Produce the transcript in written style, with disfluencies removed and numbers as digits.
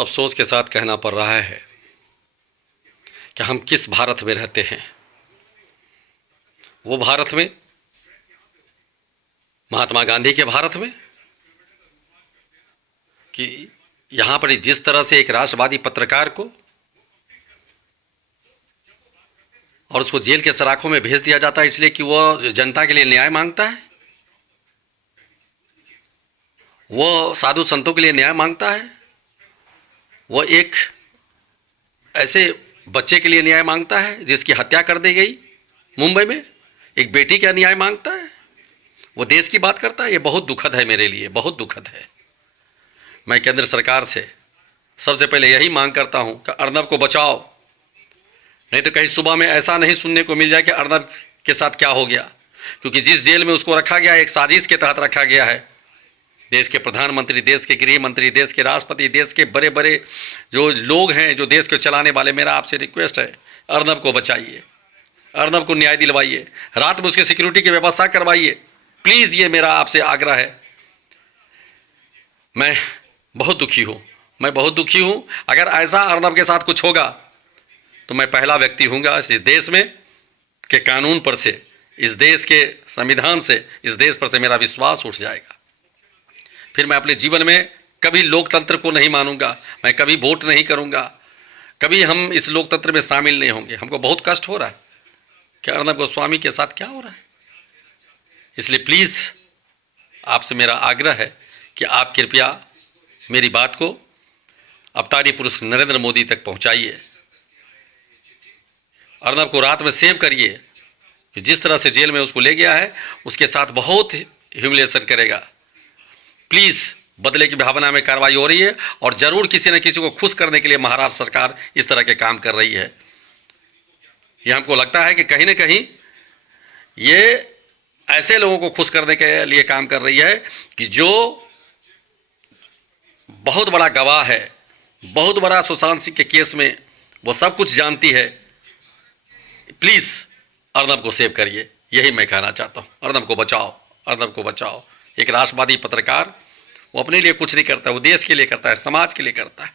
अफसोस के साथ कहना पड़ रहा है कि हम किस भारत में रहते हैं। वो भारत में, महात्मा गांधी के भारत में, कि यहाँ पर जिस तरह से एक राष्ट्रवादी पत्रकार को और उसको जेल के सराखों में भेज दिया जाता है इसलिए कि वह जनता के लिए न्याय मांगता है, वह साधु संतों के लिए न्याय मांगता है, वह एक ऐसे बच्चे के लिए न्याय मांगता है जिसकी हत्या कर दी गई मुंबई में, एक बेटी का न्याय मांगता है, वो देश की बात करता है। ये बहुत दुखद है मेरे लिए, बहुत दुखद है। मैं केंद्र सरकार से सबसे पहले यही मांग करता हूं कि अर्नब को बचाओ, नहीं तो कहीं सुबह में ऐसा नहीं सुनने को मिल जाए कि अर्नब के साथ क्या हो गया, क्योंकि जिस जेल में उसको रखा गया एक साजिश के तहत रखा गया है। देश के प्रधानमंत्री, देश के गृह मंत्री, देश के राष्ट्रपति, देश के बड़े बड़े जो लोग हैं जो देश को चलाने वाले, मेरा आपसे रिक्वेस्ट है, अर्नब को बचाइए, अर्नब को न्याय दिलवाइए, रात में उसके सिक्योरिटी की व्यवस्था करवाइए, प्लीज़। ये मेरा आपसे आग्रह है। मैं बहुत दुखी हूँ, मैं बहुत दुखी हूँ। अगर ऐसा अर्नब के साथ कुछ होगा तो मैं पहला व्यक्ति हूँगा इस देश में के कानून पर से, इस देश के संविधान से, इस देश पर से मेरा विश्वास उठ जाएगा। फिर मैं अपने जीवन में कभी लोकतंत्र को नहीं मानूंगा, मैं कभी वोट नहीं करूंगा, कभी हम इस लोकतंत्र में शामिल नहीं होंगे। हमको बहुत कष्ट हो रहा है कि अर्नब गोस्वामी के साथ क्या हो रहा है। इसलिए प्लीज़ आपसे मेरा आग्रह है कि आप कृपया मेरी बात को अवतारी पुरुष नरेंद्र मोदी तक पहुंचाइए। अर्नब को रात में सेव करिए कि जिस तरह से जेल में उसको ले गया है उसके साथ बहुत ह्यूमिलिएशन करेगा। प्लीज़, बदले की भावना में कार्रवाई हो रही है और ज़रूर किसी न किसी को खुश करने के लिए महाराष्ट्र सरकार इस तरह के काम कर रही है। ये हमको लगता है कि कहीं ना कहीं ये ऐसे लोगों को खुश करने के लिए काम कर रही है कि जो बहुत बड़ा गवाह है, बहुत बड़ा सुशांत सिंह के केस में वो सब कुछ जानती है। प्लीज़ अर्नब को सेव करिए, यही मैं कहना चाहता हूँ। अर्नब को बचाओ, अर्नब को बचाओ। एक राष्ट्रवादी पत्रकार, वो अपने लिए कुछ नहीं करता, वो देश के लिए करता है, समाज के लिए करता है।